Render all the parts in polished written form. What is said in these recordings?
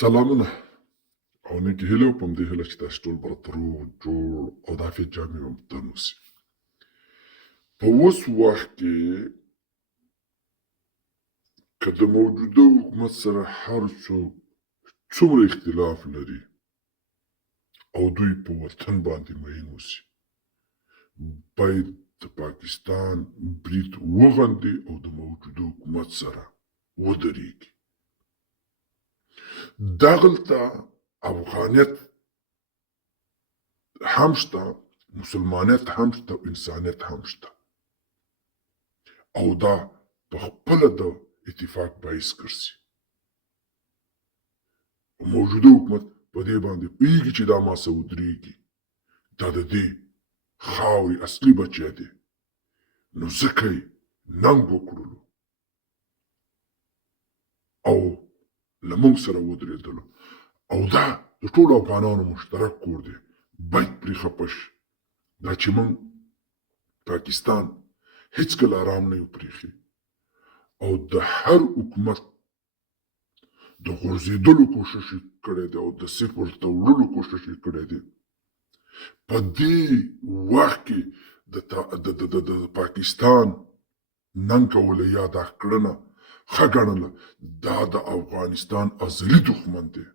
سلامونه او نیکې هیلې او په همدې هیله چې تاسو ټول به روغ جوړ او د عافیت جامې به مو تن اوسي. په اوس وخت کې که د موجوده حکومت سره هر څوک څومره اختلاف لري او دوی په وطن باندې مین اوسي، باید د پاکستان برید وغندي او د موجوده حکومت سره ودرېږي. دغلته افغانیت هم شته، مسلمانیت هم شته، انسانیت هم شته او دا په خپله د اتفاق باعث ګرځي. موجوده حکومت په دې باندې پوهېږي چې دا ما څه ودرېږي، دا د دې خاورې اصلي بچی دی، نو ځکه یې ننګ وکړلو او له موږ سره ودرېدلو او دا د ټولو افغانانو مشترک کور دی. باید پرې خفه شي دا چې موږ پاکستان هیڅکله ارام نه یو پرېښی او د هر حکومت د غورځېدلو کوشش یې کړی دی او د صفر ته وړلو کوشش یې کړی دی. په دې وخت کې د پاکستان ننګ کوله یا دا کړنه ښه ګڼله، دا د افغانستان ازلي دښمن دی.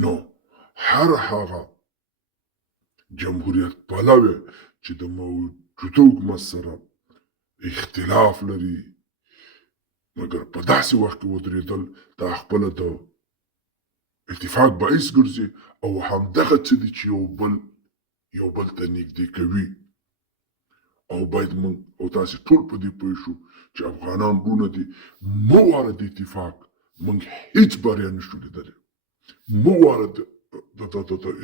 نو هر هغه جمهوریت پلوی چې د موجوده حکومت سره اختلاف لري مګر په داسې وخت کې ودرېدل دا خپله د اتفاق باعث ګرځي او همدغه څه دي چې یو بل ته نږدې کوي. او باید موږ او تاسې ټول په دې پوه شو چې افغانان وروڼه دي، مه واره د اتفاق، موږ هیڅ بریا نشو لیدلی، مه واره د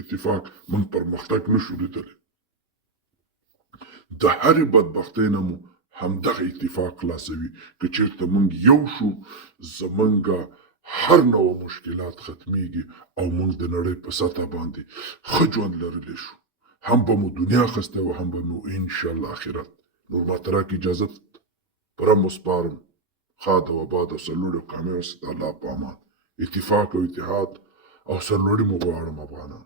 اتفاق، موږ پرمختګ نشو لیدلی. د هرې بدبختۍ نه مو همدغه اتفاق خلاصوي. که چېرته موږ یو شو زمونږه هر نوع مشکلات ختمیږي او موږ د نړۍ په سطح باندې ښه ژوند لرلی شو، هم به مو دنیا خسته و هم به مو انشاءالله آخرت. نور ماته راکړئ اجازت، پرم وسپارم. ښاد او آباد او سرلوړي او کامیاب اوسئ. د الله په امان. اتفاق او اتحاد او سرلوړي مو غواړم افغانان.